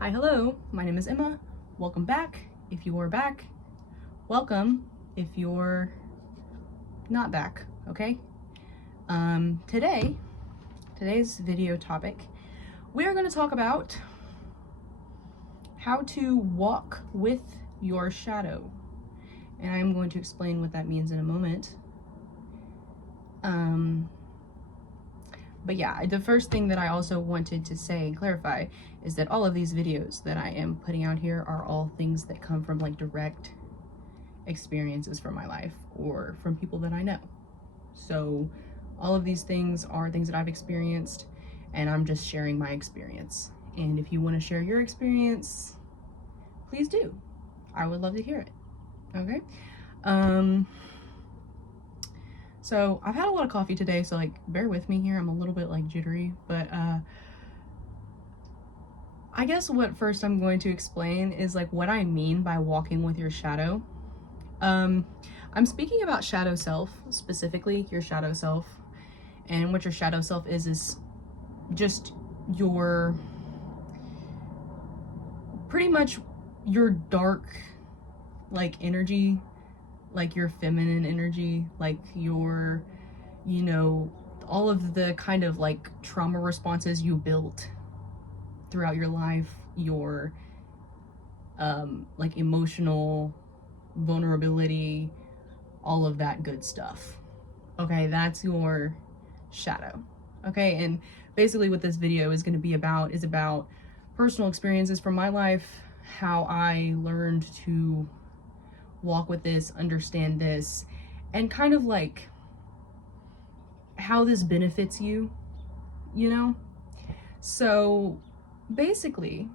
Hi, hello, my name is Emma. Welcome back. If you're back, welcome. If you're not back, okay? Today's video topic, we are going to talk about how to walk with your shadow. And I'm going to explain what that means in a moment. But yeah, the first thing that I also wanted to say and clarify is that all of these videos that I am putting out here are all things that come from like direct experiences from my life or from people that I know. So all of these things are things that I've experienced, and I'm just sharing my experience. And if you want to share your experience, please do. I would love to hear it. Okay. So I've had a lot of coffee today, so like bear with me here. I'm a little bit like jittery, but I guess what first I'm going to explain is like what I mean by walking with your shadow. I'm speaking about shadow self, specifically your shadow self. And what your shadow self is just your, pretty much your dark like energy, like your feminine energy, like your, you know, all of the kind of like trauma responses you built throughout your life, your like emotional vulnerability, all of that good stuff. Okay, that's your shadow. Okay, and basically what this video is going to be about is about personal experiences from my life, how I learned to walk with this, understand this, and kind of like how this benefits you, you know? So basically,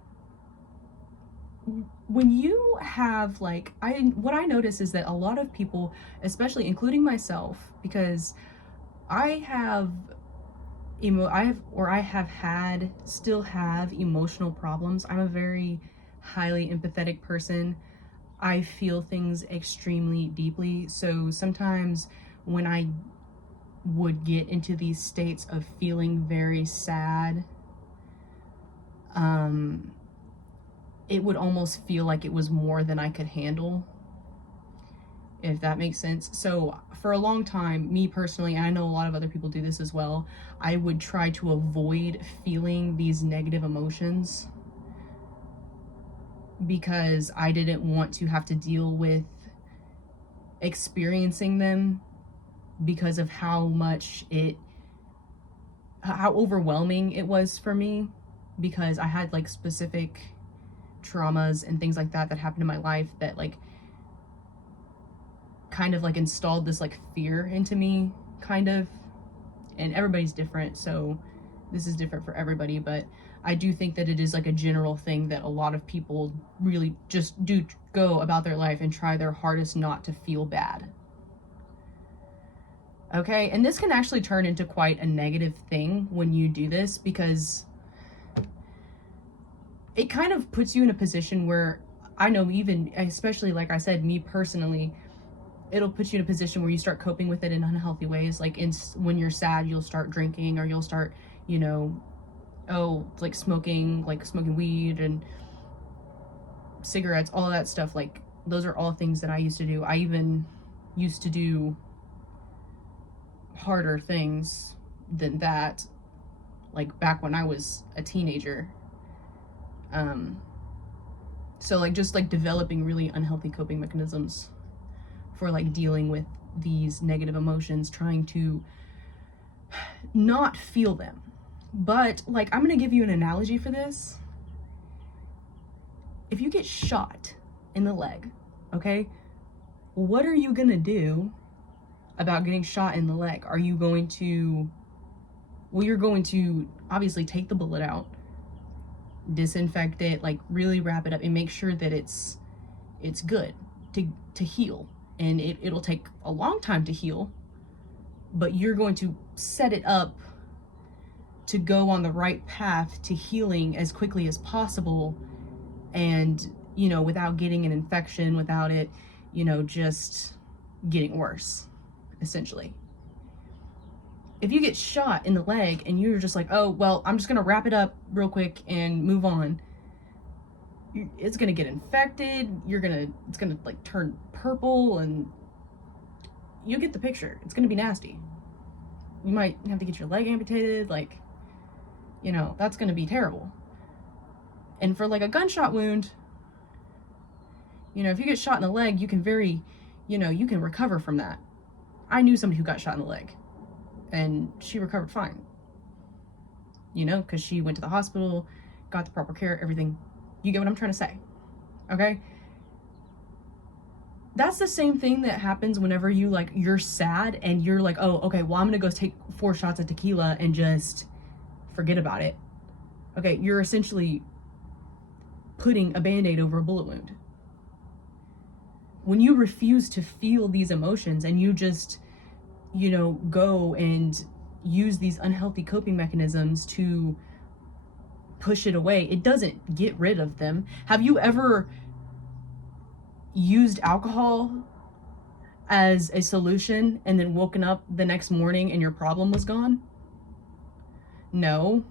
when you have like, what I notice is that a lot of people, especially including myself, because I have still have emotional problems. I'm a very highly empathetic person. I feel things extremely deeply. So sometimes when I would get into these states of feeling very sad, it would almost feel like it was more than I could handle, if that makes sense. So for a long time, me personally, and I know a lot of other people do this as well, I would try to avoid feeling these negative emotions because I didn't want to have to deal with experiencing them because of how overwhelming it was for me, because I had like specific traumas and things like that happened in my life that like kind of like installed this like fear into me, kind of. And everybody's different, so this is different for everybody, but I do think that it is like a general thing that a lot of people really just do go about their life and try their hardest not to feel bad. Okay, and this can actually turn into quite a negative thing when you do this, because it kind of puts you in a position where, I know, even especially like I said, me personally, it'll put you in a position where you start coping with it in unhealthy ways. Like when you're sad, you'll start drinking, or you'll start, you know, like smoking weed and cigarettes, all of that stuff. Like those are all things that I used to do. I even used to do harder things than that, like back when I was a teenager. So like just like developing really unhealthy coping mechanisms for like dealing with these negative emotions, trying to not feel them. But like, I'm gonna give you an analogy for this. If you get shot in the leg, okay, what are you gonna do about getting shot in the leg? Are you going to, well, you're going to obviously take the bullet out, disinfect it, like really wrap it up and make sure that it's good to heal. And it'll take a long time to heal, but you're going to set it up to go on the right path to healing as quickly as possible, and, you know, without getting an infection, without it, you know, just getting worse, essentially. If you get shot in the leg and you're just like, oh, well, I'm just gonna wrap it up real quick and move on, it's gonna get infected. It's gonna like turn purple, and you get the picture. It's gonna be nasty. You might have to get your leg amputated. Like, that's gonna be terrible. And for like a gunshot wound, if you get shot in the leg, you can you can recover from that. I knew somebody who got shot in the leg, and she recovered fine. Because she went to the hospital, got the proper care, everything. You get what I'm trying to say, okay? That's the same thing that happens whenever you're sad and you're like, oh, okay, well, I'm gonna go take 4 shots of tequila and just forget about it. Okay, you're essentially putting a Band-Aid over a bullet wound. When you refuse to feel these emotions and you just, go and use these unhealthy coping mechanisms to push it away, it doesn't get rid of them. Have you ever used alcohol as a solution and then woken up the next morning and your problem was gone? No.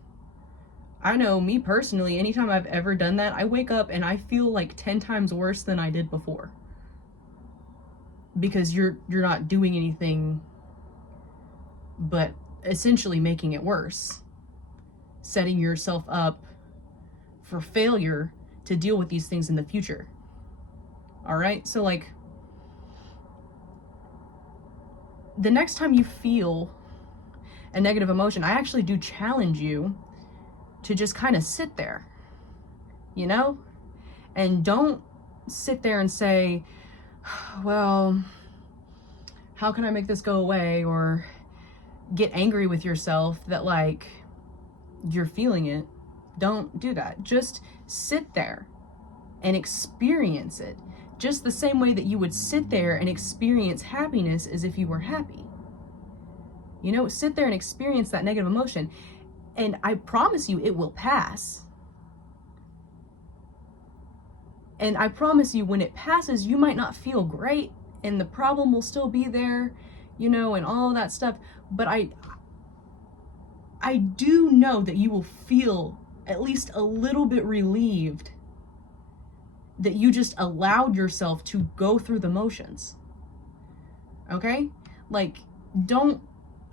I know, me personally, anytime I've ever done that, I wake up and I feel like 10 times worse than I did before. Because you're not doing anything but essentially making it worse. Setting yourself up for failure to deal with these things in the future. All right? So the next time you feel a negative emotion, I actually do challenge you to just kind of sit there, and don't sit there and say, well, how can I make this go away? Or get angry with yourself that you're feeling it. Don't do that. Just sit there and experience it. Just the same way that you would sit there and experience happiness as if you were happy. Sit there and experience that negative emotion. And I promise you it will pass. And I promise you when it passes, you might not feel great and the problem will still be there, and all of that stuff. But I do know that you will feel at least a little bit relieved that you just allowed yourself to go through the motions. Okay? Don't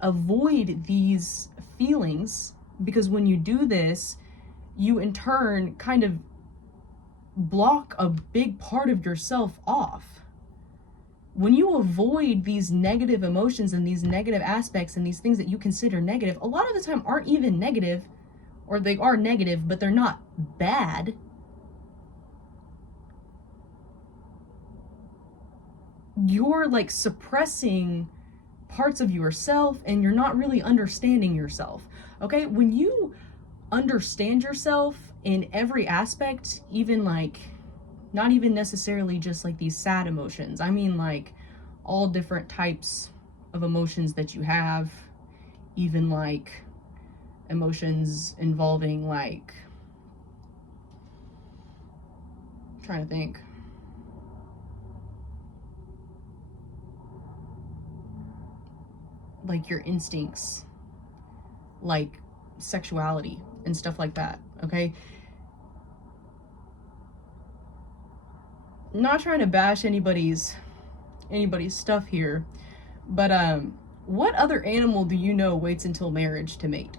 avoid these feelings, because when you do this, you in turn kind of block a big part of yourself off. When you avoid these negative emotions and these negative aspects and these things that you consider negative, a lot of the time aren't even negative, or they are negative, but they're not bad. You're suppressing parts of yourself and you're not really understanding yourself. Okay? When you understand yourself in every aspect, even not even necessarily just these sad emotions. I mean all different types of emotions that you have, even emotions involving I'm trying to think. Your instincts, sexuality and stuff like that, okay? Not trying to bash anybody's stuff here, but what other animal do you know waits until marriage to mate?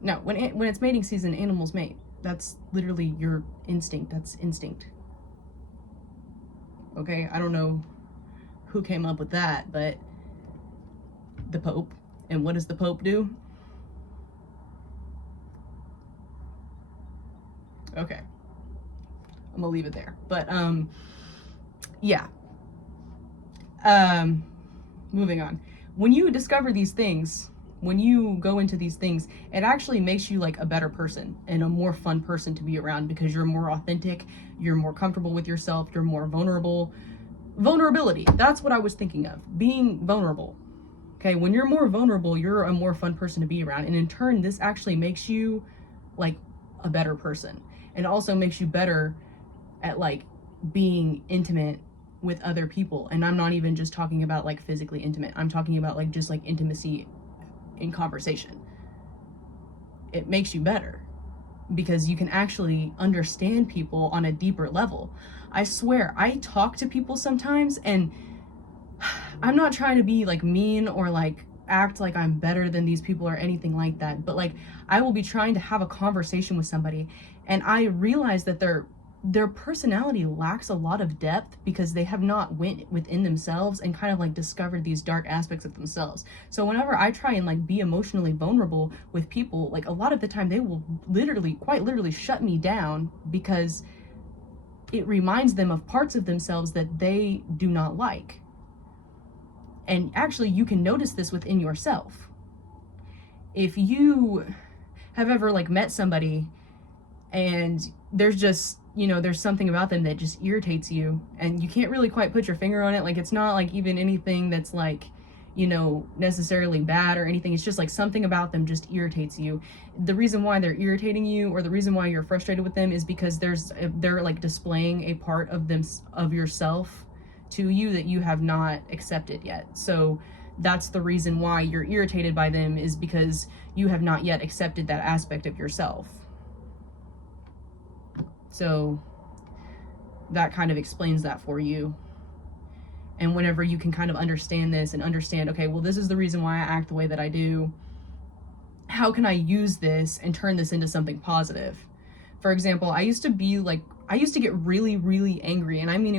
No, when it's mating season, animals mate. That's literally your instinct. That's instinct. Okay, I don't know who came up with that, but the Pope. And what does the Pope do? Okay, I'm gonna leave it there. But yeah. Moving on. When you discover these things, when you go into these things, it actually makes you a better person and a more fun person to be around, because you're more authentic, you're more comfortable with yourself, you're more vulnerable. Vulnerability, that's what I was thinking of. Being vulnerable. Okay, when you're more vulnerable, you're a more fun person to be around. And in turn, this actually makes you a better person. And also makes you better at being intimate with other people. And I'm not even just talking about physically intimate. I'm talking about just intimacy in conversation. It makes you better because you can actually understand people on a deeper level. I swear, I talk to people sometimes, and I'm not trying to be like mean or like act like I'm better than these people or anything like that, but like I will be trying to have a conversation with somebody, and I realize that their personality lacks a lot of depth because they have not went within themselves and kind of like discovered these dark aspects of themselves. So whenever I try and like be emotionally vulnerable with people, like a lot of the time they will literally, quite literally, shut me down because it reminds them of parts of themselves that they do not like. And actually, you can notice this within yourself. If you have ever like met somebody and there's just, you know, there's something about them that just irritates you and you can't really quite put your finger on it. Like, it's not like even anything that's like, you know, necessarily bad or anything. It's just like something about them just irritates you. The reason why they're irritating you, or the reason why you're frustrated with them, is because they're like displaying a part of them, of yourself, to you that you have not accepted yet. So that's the reason why you're irritated by them, is because you have not yet accepted that aspect of yourself. So that kind of explains that for you. And whenever you can kind of understand this and understand, okay, well, this is the reason why I act the way that I do, how can I use this and turn this into something positive? For example, I used to get really, really angry. And I mean,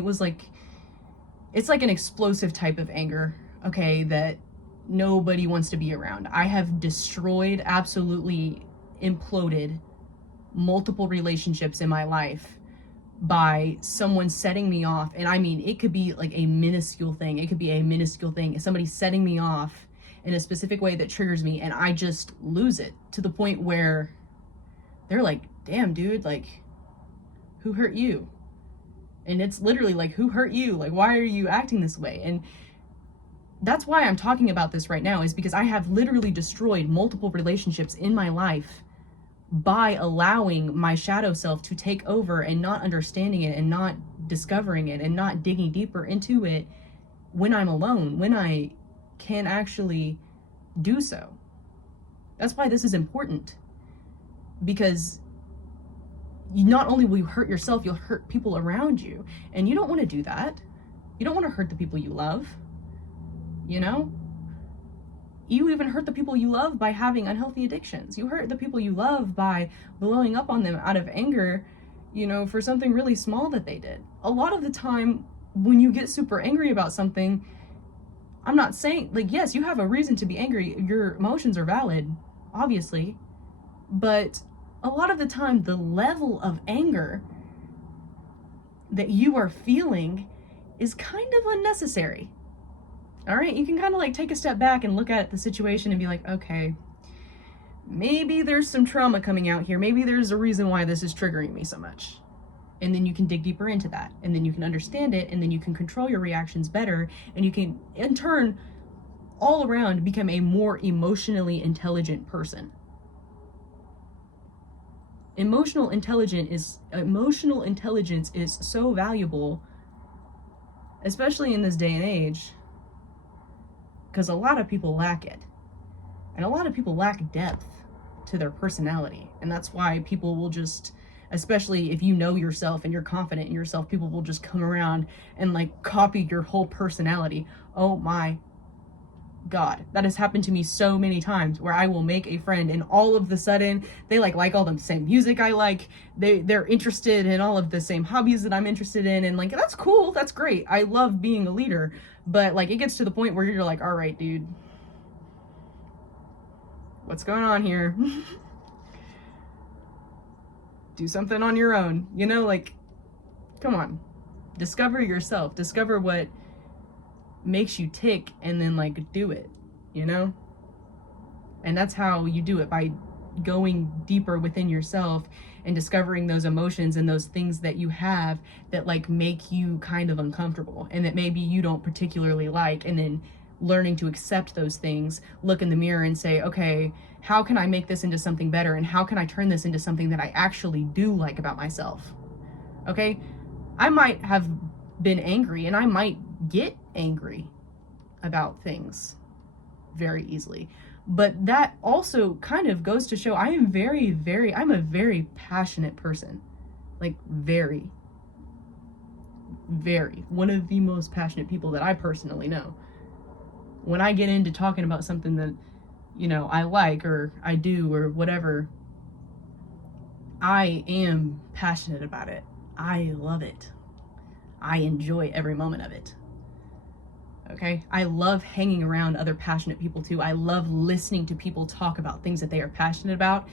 it's like an explosive type of anger, okay, that nobody wants to be around. I have destroyed, absolutely imploded multiple relationships in my life by someone setting me off. And I mean, it could be like a minuscule thing. It could be a minuscule thing. Somebody setting me off in a specific way that triggers me, and I just lose it to the point where they're like, damn, dude, like, who hurt you? And it's literally like, who hurt you? Like, why are you acting this way? And that's why I'm talking about this right now, is because I have literally destroyed multiple relationships in my life by allowing my shadow self to take over and not understanding it and not discovering it and not digging deeper into it when I'm alone, when I can actually do so. That's why this is important, because not only will you hurt yourself, you'll hurt people around you. And you don't want to do that. You don't want to hurt the people you love. You know? You even hurt the people you love by having unhealthy addictions. You hurt the people you love by blowing up on them out of anger, you know, for something really small that they did. A lot of the time, when you get super angry about something, I'm not saying, like, yes, you have a reason to be angry. Your emotions are valid, obviously. But a lot of the time, the level of anger that you are feeling is kind of unnecessary. All right, you can kind of like take a step back and look at the situation and be like, okay, maybe there's some trauma coming out here. Maybe there's a reason why this is triggering me so much. And then you can dig deeper into that, and then you can understand it, and then you can control your reactions better, and you can, in turn, all around become a more emotionally intelligent person. Emotional intelligence is so valuable, especially in this day and age, because a lot of people lack it. And a lot of people lack depth to their personality. And that's why people will just, especially if you know yourself and you're confident in yourself, people will just come around and like copy your whole personality. Oh my God, that has happened to me so many times, where I will make a friend and all of the sudden they like all the same music I like. They're interested in all of the same hobbies that I'm interested in. And like, that's cool. That's great. I love being a leader. But like, it gets to the point where you're like, all right, dude, what's going on here? Do something on your own, you know, like, come on, discover yourself, discover what makes you tick, and then like do it, you know? And that's how you do it, by going deeper within yourself and discovering those emotions and those things that you have that like make you kind of uncomfortable and that maybe you don't particularly like, and then learning to accept those things, look in the mirror and say, okay, how can I make this into something better, and how can I turn this into something that I actually do like about myself? Okay, I might have been angry and I might get angry about things, very easily. But that also kind of goes to show I'm a very passionate person. Like, very one of the most passionate people that I personally know. When I get into talking about something that, you know, I like or I do or whatever, I am passionate about it. I love it. I enjoy every moment of it. Okay? I love hanging around other passionate people too. I love listening to people talk about things that they are passionate about.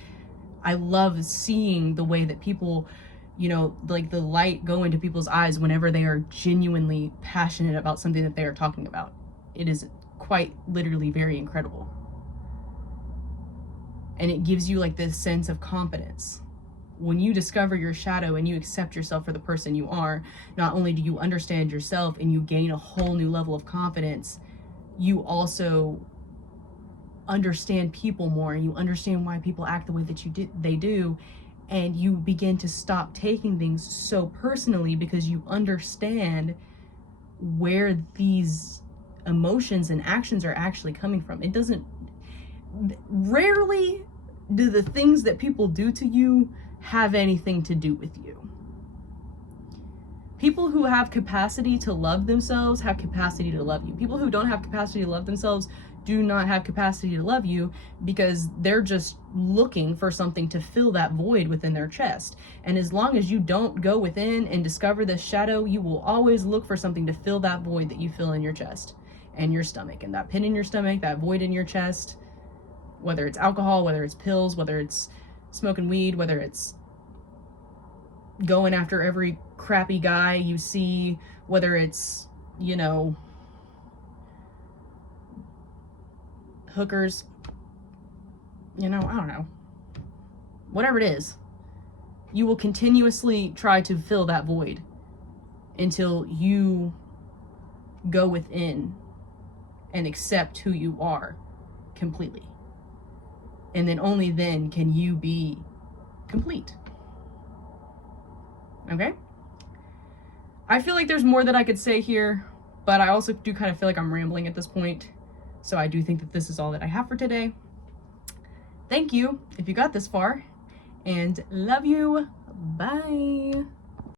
I love seeing the way that people, you know, like the light go into people's eyes whenever they are genuinely passionate about something that they are talking about. It is quite literally very incredible. And it gives you like this sense of confidence. When you discover your shadow and you accept yourself for the person you are, not only do you understand yourself and you gain a whole new level of confidence, you also understand people more, and you understand why people act the way that they do, and you begin to stop taking things so personally because you understand where these emotions and actions are actually coming from. It doesn't, rarely do the things that people do to you have anything to do with you. People who have capacity to love themselves have capacity to love you. People who don't have capacity to love themselves do not have capacity to love you, because they're just looking for something to fill that void within their chest. And as long as you don't go within and discover this shadow, you will always look for something to fill that void that you feel in your chest and your stomach, and that pit in your stomach, that void in your chest, whether it's alcohol, whether it's pills, whether it's smoking weed, whether it's going after every crappy guy you see, whether it's, you know, hookers, you know, I don't know. Whatever it is, you will continuously try to fill that void until you go within and accept who you are completely. And then only then can you be complete. Okay? I feel like there's more that I could say here, but I also do kind of feel like I'm rambling at this point. So I do think that this is all that I have for today. Thank you if you got this far, and love you. Bye.